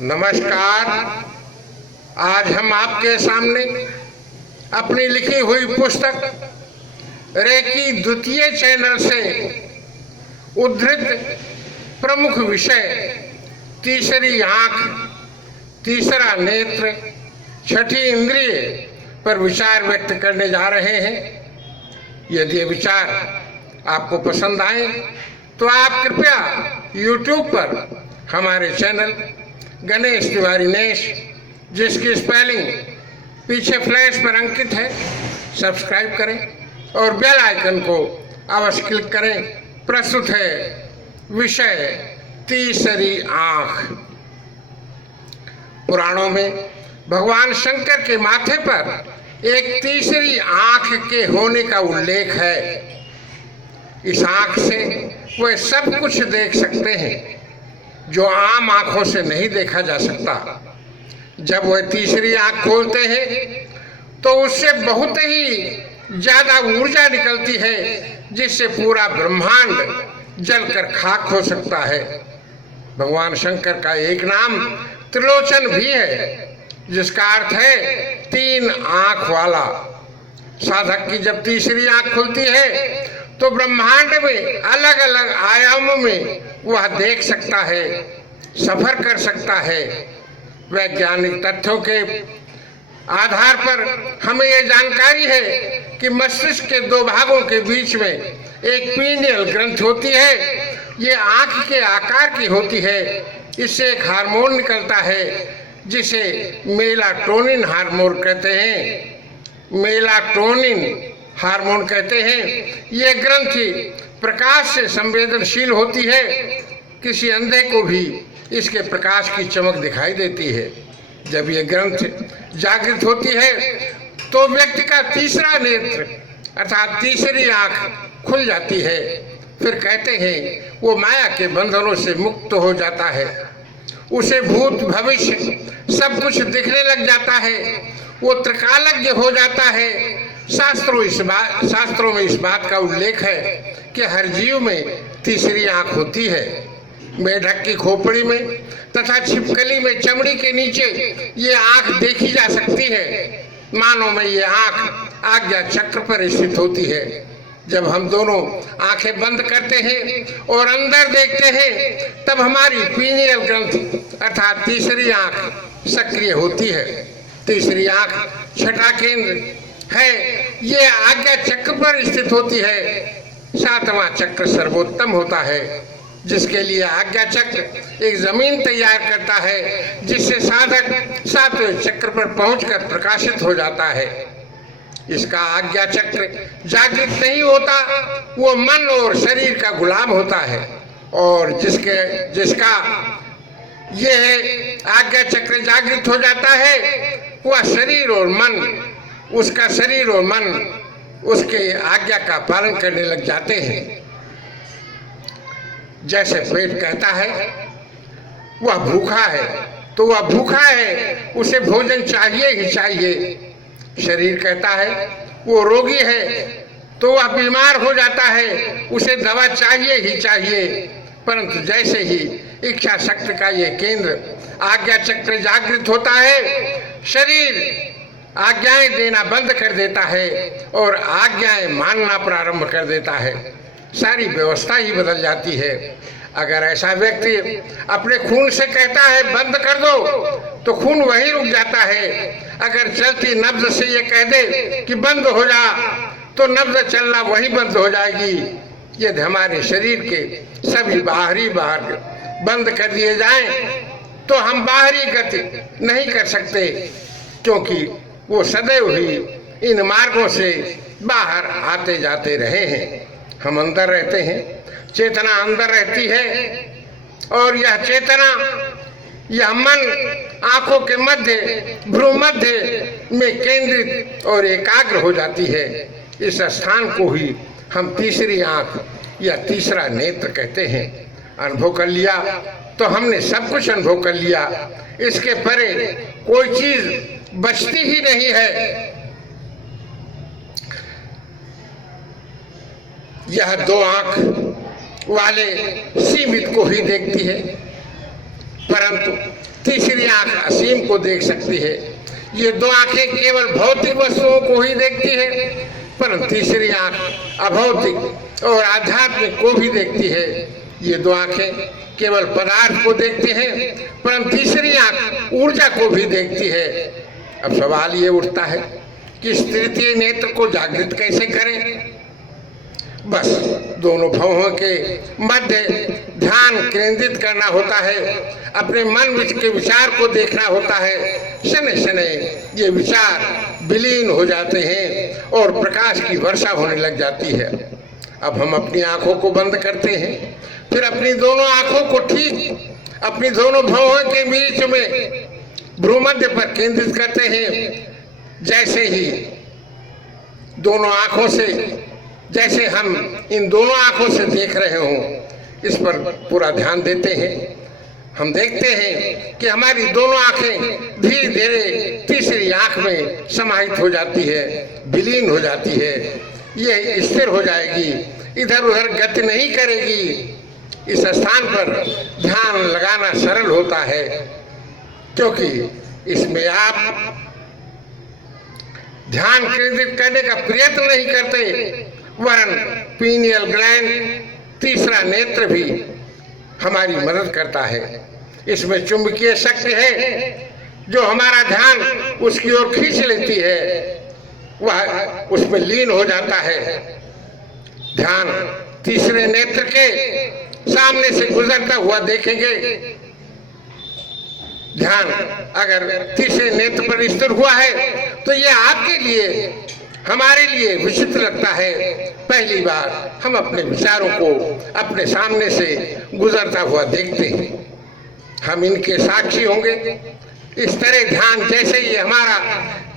नमस्कार। आज हम आपके सामने अपनी लिखी हुई पुस्तक रेकी द्वितीय चैनल से उद्धृत प्रमुख विषय तीसरी आंख, तीसरा नेत्र, छठी इंद्रिय पर विचार व्यक्त करने जा रहे हैं। यदि ये विचार आपको पसंद आए तो आप कृपया YouTube पर हमारे चैनल गणेश तिवारी नेश, जिसकी स्पेलिंग पीछे फ्लैश पर अंकित है, सब्सक्राइब करें और बेल आइकन को अवश्य क्लिक करें। प्रस्तुत है विषय तीसरी आंख। पुराणों में भगवान शंकर के माथे पर एक तीसरी आंख के होने का उल्लेख है। इस आंख से वे सब कुछ देख सकते हैं जो आम आंखों से नहीं देखा जा सकता। जब वह तीसरी आंख खोलते हैं तो उससे बहुत ही ज्यादा ऊर्जा निकलती है, जिससे पूरा ब्रह्मांड जलकर खाक हो सकता है। भगवान शंकर का एक नाम त्रिलोचन भी है, जिसका अर्थ है तीन आंख वाला। साधक की जब तीसरी आंख खुलती है तो ब्रह्मांड में अलग अलग आयामों में वह देख सकता है, सफर कर सकता है। वैज्ञानिक तथ्यों के आधार पर हमें यह जानकारी है कि मस्तिष्क के दो भागों के बीच में एक पीनियल ग्रंथि होती है। ये आंख के आकार की होती है। इससे एक हार्मोन निकलता है जिसे मेलाटोनिन हार्मोन कहते हैं। मेलाटोनिन हार्मोन कहते हैं। ये ग्रंथि प्रकाश से संवेदनशील होती है। किसी अंधे को भी इसके प्रकाश की चमक दिखाई देती है। जब ये ग्रंथि जागृत होती है तो व्यक्ति का तीसरा नेत्र अर्थात तीसरी आंख खुल जाती है। फिर कहते हैं वो माया के बंधनों से मुक्त हो जाता है। उसे भूत भविष्य सब कुछ दिखने लग जाता है। वो त्रिकालज्ञ हो जाता है। शास्त्रों में इस बात का उल्लेख है कि हर जीव में तीसरी आंख होती है। मेढक की खोपड़ी में तथा छिपकली में चमड़ी के नीचे ये आंख देखी जा सकती है। मानव में ये आंख आज्ञा चक्र पर स्थित होती है। जब हम दोनों आंखें बंद करते हैं और अंदर देखते हैं तब हमारी पीनियल ग्रंथि अर्थात तीसरी आंख सक्रिय होती है। तीसरी आंख छठा केंद्र है। ये आज्ञा चक्र पर स्थित होती है। सातवां चक्र सर्वोत्तम होता है, जिसके लिए आज्ञा चक्र एक जमीन तैयार करता है, जिससे साधक सातवें चक्र पर पहुंचकर प्रकाशित हो जाता है। इसका आज्ञा चक्र जागृत नहीं होता, वो मन और शरीर का गुलाम होता है। और जिसका यह आज्ञा चक्र जागृत हो जाता है, वह शरीर और मन उसका शरीर और मन उसके आज्ञा का पालन करने लग जाते हैं। जैसे पेट कहता है वह भूखा है तो वह भूखा है, उसे भोजन चाहिए ही चाहिए। शरीर कहता है वो रोगी है तो वह बीमार हो जाता है, उसे दवा चाहिए ही चाहिए। परंतु जैसे ही इच्छा शक्ति का ये केंद्र आज्ञा चक्र जागृत होता है, शरीर आज्ञाएं देना बंद कर देता है और आज्ञाएं मानना प्रारंभ कर देता है। सारी व्यवस्था ही बदल जाती है। अगर ऐसा व्यक्ति अपने खून से कहता है बंद कर दो तो खून वहीं रुक जाता है। अगर चलती नब्ज से ये कह दे कि बंद हो जा तो नब्ज चलना वहीं बंद हो जाएगी। यदि हमारे शरीर के सभी बाहरी भाग बंद कर दिए जाएं तो हम बाहरी गति नहीं कर सकते, क्योंकि वो सदैव ही इन मार्गों से बाहर आते जाते रहे हैं। हम अंदर रहते हैं, चेतना अंदर रहती है और यह चेतना, यह मन आंखों के मध्य भ्रू मध्य में केंद्रित और एकाग्र हो जाती है। इस स्थान को ही हम तीसरी आंख या तीसरा नेत्र कहते हैं। अनुभव कर लिया तो हमने सब कुछ अनुभव कर लिया। इसके परे कोई चीज बचती ही नहीं है। यह दो आंख वाले सीमित को ही देखती है, परंतु तीसरी आंख असीम को देख सकती है। ये दो आंखें केवल भौतिक वस्तुओं को ही देखती है, परंतु तीसरी आंख अभौतिक और आध्यात्मिक को भी देखती है। ये दो आंखें केवल पदार्थ को देखती हैं, परंतु तीसरी आंख ऊर्जा को भी देखती है। अब सवाल ये उठता है कि इस तृतीय नेत्र को जागृत कैसे करें? बस दोनों भवों के मध्य ध्यान केंद्रित करना होता है, अपने मन के विचार को देखना होता है। शनै शनै ये विचार विलीन हो जाते हैं और प्रकाश की वर्षा होने लग जाती है। अब हम अपनी आंखों को बंद करते हैं, फिर अपनी दोनों आंखों को ठीक अपनी दोनों भवों के बीच में भ्रूमध्य पर केंद्रित करते हैं। जैसे ही दोनों आंखों से, जैसे हम इन दोनों आंखों से देख रहे हों, इस पर पूरा ध्यान देते हैं। हम देखते हैं कि हमारी दोनों आंखें धीरे धीरे तीसरी आंख में समाहित हो जाती है, विलीन हो जाती है। ये स्थिर हो जाएगी, इधर उधर गति नहीं करेगी। इस स्थान पर ध्यान लगाना सरल होता है, क्योंकि इसमें आप ध्यान केंद्रित करने का प्रयत्न नहीं करते, वरन पीनियल ग्लैंड, तीसरा नेत्र भी हमारी मदद करता है। इसमें चुंबकीय शक्ति है जो हमारा ध्यान उसकी ओर खींच लेती है, वह उसमें लीन हो जाता है। ध्यान तीसरे नेत्र के सामने से गुजरता हुआ देखेंगे। ध्यान अगर तीसरे नेत्र पर स्थिर हुआ है तो यह आपके लिए, हमारे लिए विचित्र लगता है। पहली बार हम अपने विचारों को अपने सामने से गुजरता हुआ देखते हैं, हम इनके साक्षी होंगे। इस तरह ध्यान जैसे ही हमारा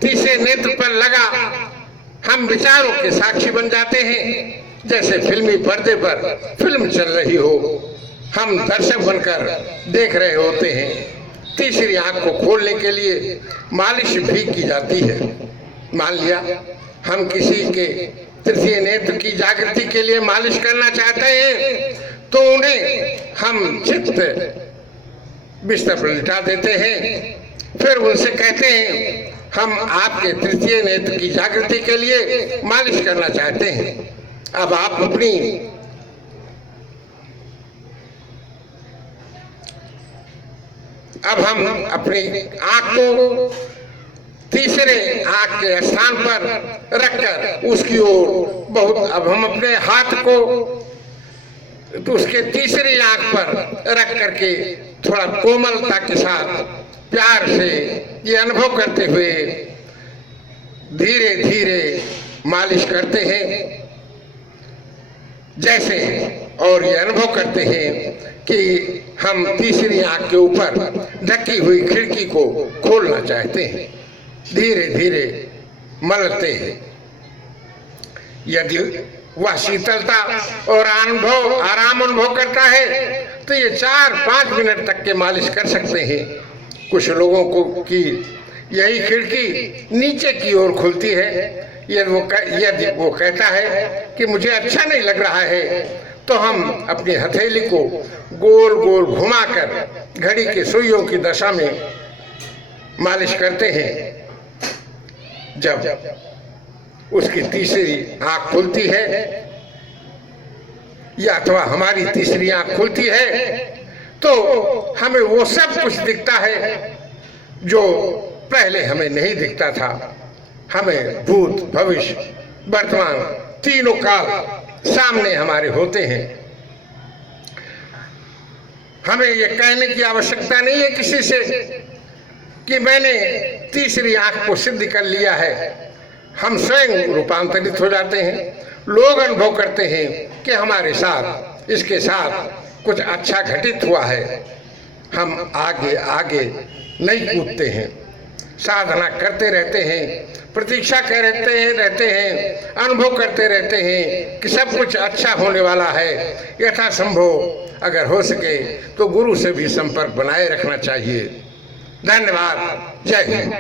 तीसरे नेत्र पर लगा, हम विचारों के साक्षी बन जाते हैं। जैसे फिल्मी पर्दे पर फिल्म चल रही हो, हम दर्शक बनकर देख रहे होते हैं। तीसरी आंख को खोलने के लिए मालिश भी की जाती है। मान लिया हम किसी के तृतीय नेत्र की जागृति के लिए मालिश करना चाहते हैं, तो उन्हें हम चित्त बिस्तर पर लिटा देते हैं। फिर उनसे कहते हैं हम आपके तृतीय नेत्र की जागृति के लिए मालिश करना चाहते हैं। अब आप हम अपनी आंख को तीसरे आंख के स्थान पर रखकर उसकी ओर बहुत, अब हम अपने हाथ को तो उसके तीसरी आंख पर रख करके थोड़ा कोमलता के साथ प्यार से ये अनुभव करते हुए धीरे धीरे मालिश करते हैं जैसे, और ये अनुभव करते हैं कि हम तीसरी आंख के ऊपर ढकी हुई खिड़की को खोलना चाहते हैं। धीरे धीरे मलते हैं। यदि वह शीतलता और आराम अनुभव करता है तो ये 4-5 मिनट तक के मालिश कर सकते हैं। कुछ लोगों को की यही खिड़की नीचे की ओर खुलती है। यदि वो कहता है कि मुझे अच्छा नहीं लग रहा है, तो हम अपनी हथेली को गोल गोल घुमाकर घड़ी के सुइयों की दशा में मालिश करते हैं। जब उसकी तीसरी आंख खुलती है या अथवा हमारी तीसरी आंख खुलती है, तो हमें वो सब कुछ दिखता है जो पहले हमें नहीं दिखता था। हमें भूत, भविष्य, वर्तमान तीनों काल सामने हमारे होते हैं। हमें ये कहने की आवश्यकता नहीं है किसी से कि मैंने तीसरी आंख को सिद्ध कर लिया है। हम स्वयं रूपांतरित हो जाते हैं। लोग अनुभव करते हैं कि हमारे साथ, इसके साथ कुछ अच्छा घटित हुआ है। हम आगे आगे नहीं कूदते हैं, साधना करते रहते हैं, प्रतीक्षा रहते हैं, अनुभव करते रहते हैं कि सब कुछ अच्छा होने वाला है। यथासंभव अगर हो सके तो गुरु से भी संपर्क बनाए रखना चाहिए। धन्यवाद। जय हिंद।